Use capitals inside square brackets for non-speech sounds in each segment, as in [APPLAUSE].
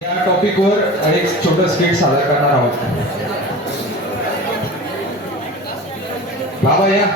या टॉपिकवर एक छोटं स्किट सादर करणार आहोत. बाबा या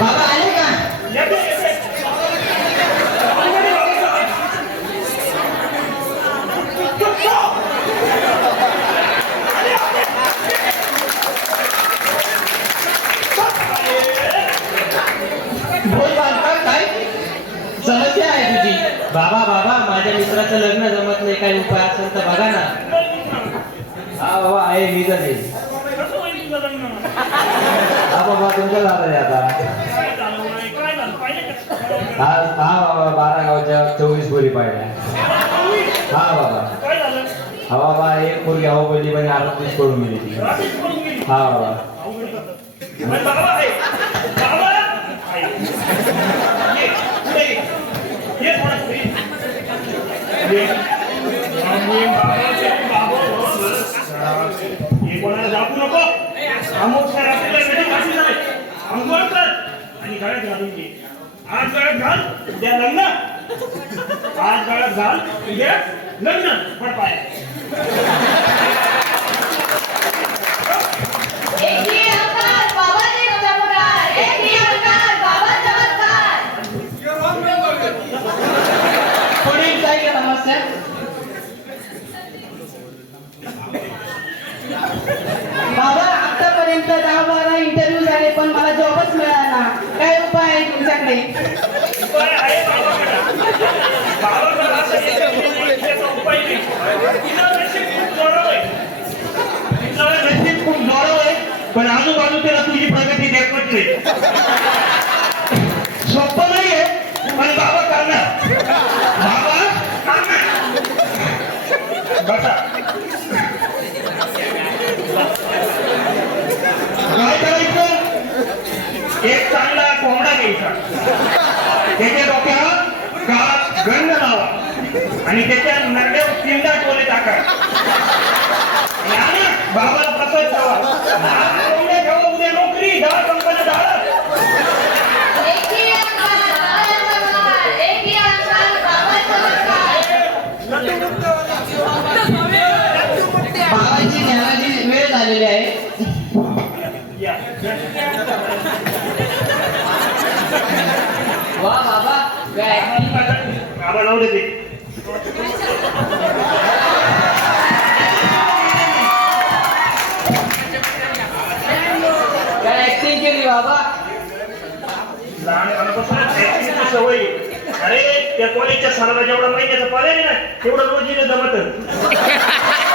बाबा आले का बोल बाबा काय समस्या आहे तुझी बाबा बाबा माझ्या मित्राचं लग्न जमत नाही काही उपाय असेल तर बघा ना हा बाबा आहे मी तर हा बाबा तुमचं झालं आता हा हा बाबा बारा गावच्या चोवीस बोली पाहिल्या हा बाबा हा बाबा एक पोरगी हवा बोलली पण आरोपीच करून गेली ती हा बाबा कोणाला आणि गळ्यात घालून घे आज गळ्यात घाल उद्या लग्न आज गळ्यात घाल उद्या लग्न पण पाय एक ही अवतार बाबाचे चमत्कार एक ही अवतार बाबा चमत्कार पुढील काय का समस्या बाबा आतापर्यंत दहा बारा इंटरव्ह्यू झाले पण मला जॉबच मिळाला काय उपाय आहे तुमच्याकडे उपाय आहे बाबाकडे बाबाकडे असं एकच त्याचा उपाय नाही तिचं नशीब खूप जोरावर आहे तिचं नशीब खूप जोरावर नाही. पण आजूबाजू त्याला तुझी प्रगती देखवत नाही सोपं नाही आहे पण बाबा करणार बाबा करणार बसा काय करायचं एक चांगला कोंबडा घ्यायचा त्याच्या डोक्यावर काळा गंध लावा आणि त्याच्या नड्यावर पिंडा टोले टाका. बाबाला प्रसाद उद्या नोकरी दहा कंपन्या दहा बाबाची ज्ञानाची वेळ झालेली आहे या वा बाबा काय बाबा लावले ते काय ऍक्टिंग केली बाबा लहानपणापासूनच acting ची सवय. अरे त्या कॉलेजच्या सराला जेवढा महिन्याचा पगार आहे ना तेवढं रोजीने जमत [LAUGHS]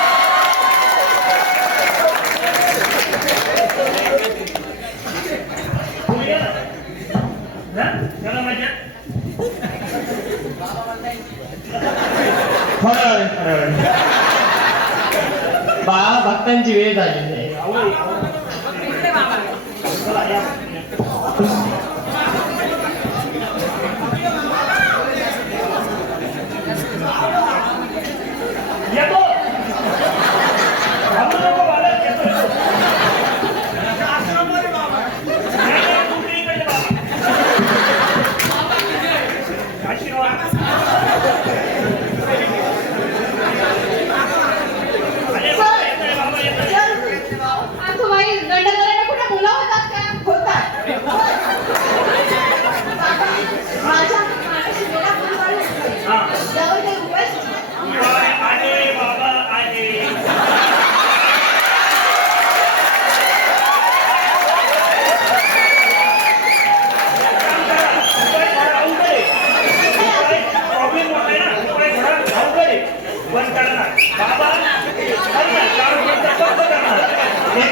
बाबा भक्तांची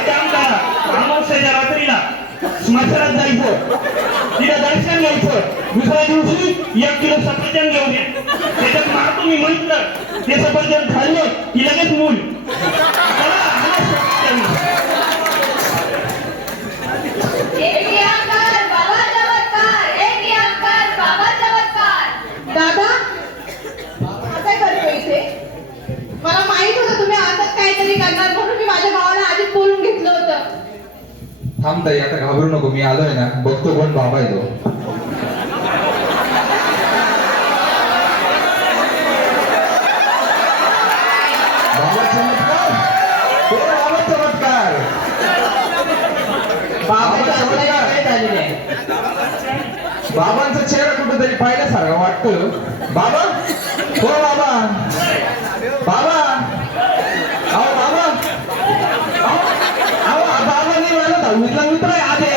आमचा अमावस्याच्या रात्रीला स्मशानात जायचं तिथं दर्शन घ्यायचं दुसऱ्या दिवशी एक किलो सफरचंद घेऊन या. त्याच्यात मारतो तुम्ही म्हटलं ते सफरजन खाल्लं की लगेच मूल. थांब ताई आता घाबरू नको मी आलोय ना बघतो कोण बाबा आहे तो बाबा चमत्कार हो बाबा चमत्कार बाबाच्या हाताला काय झालेलं आहे? बाबांचा चेहरा कुठेतरी पाहिल्यासारखा वाटतो बाबा हो बाबा बाबा अहो बाबा अहो अहो, बाबा नाही मला दहावीतला मित्र आहे आधे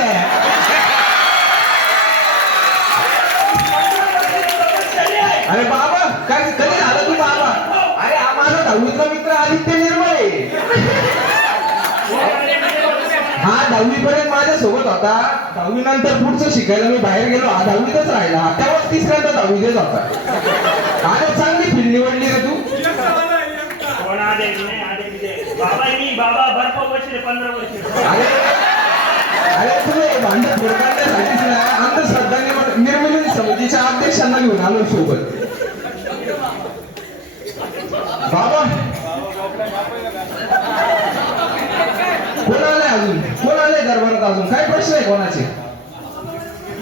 अरे बाबा काय कधी झालं तू बाबा अरे हा दहावीतला मित्र आदित्य निर्मळे. हा दहावी पर्यंत माझ्या सोबत होता. दहावी नंतर पुढचं शिकायला मी बाहेर गेलो. हा दहावीतच राहिला. त्यावर तिसऱ्यांदा दहावीतच होता. अरे चांगली फील्ड निवडली रे तू. बाबा बाबा पंधरा वर्ष अरे तुम्ही भांडण ना अंधश्रद्धा निर्मूलन समितीच्या अध्यक्षांना घेऊन आलो सोबत बाबा कोण आलंय अजून? कोण आलंय दरबारात अजून? काय प्रश्न आहे कोणाचे?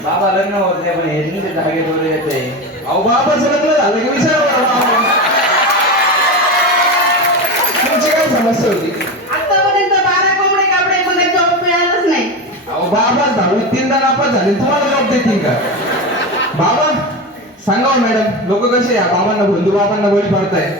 बाबा लग्न होत नाही पण हे तुमचे धागे दोरे येते. अहो बाबाचं लग्न झालं की विचार तुमची काय समस्या होती? आतापर्यंत बारा कोंबडे कापडे जॉब मिळालंच नाही. अहो बाबा दहावी तीनदा नापास झाले. तुम्हाला जॉब देतील का? बाबा सांगा हो मॅडम. लोक कसे या बाबांना बंधू बाबांना बळी पडताय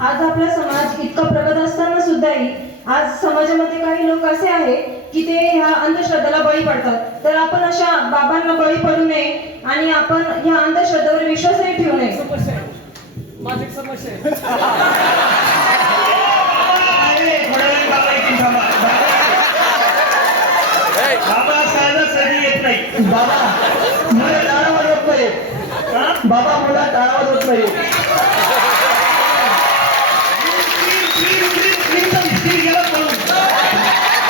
आज आपला समाज इतका प्रगत असताना सुद्धाही आज समाजामध्ये काही लोक असे आहे की ते ह्या अंधश्रद्धेला बळी पडतात तर आपण अशा बाबांना बळी पडू नये आणि आपण ह्या अंधश्रद्धेवर विश्वासही ठेवू नये बाबा सहजासहजी येत नाही बाबा मुलं टाळा वाजवत नाही हा? बाबा मुला टाळा वाजवत नाही पळून.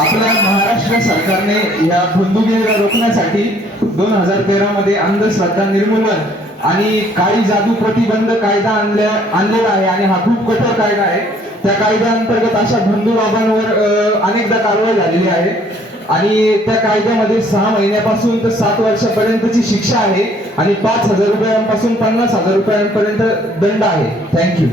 आपल्या महाराष्ट्र सरकारने या बंदुकीला रोखण्यासाठी दोन हजार तेरा मध्ये अंधश्रद्धा निर्मूलन आणि काळी जादू प्रतिबंध कायदा आणल्या आणलेला आहे आणि हा खूप कठोर कायदा आहे त्या कायद्याअंतर्गत अशा बंधू बाबांवर अनेकदा कारवाई झालेली आहे आणि त्या कायद्यामध्ये सहा महिन्यापासून तर सात वर्षापर्यंतची शिक्षा आहे आणि पाच हजार रुपयांपासून पन्नास हजार रुपयांपर्यंत दंड आहे. थँक्यू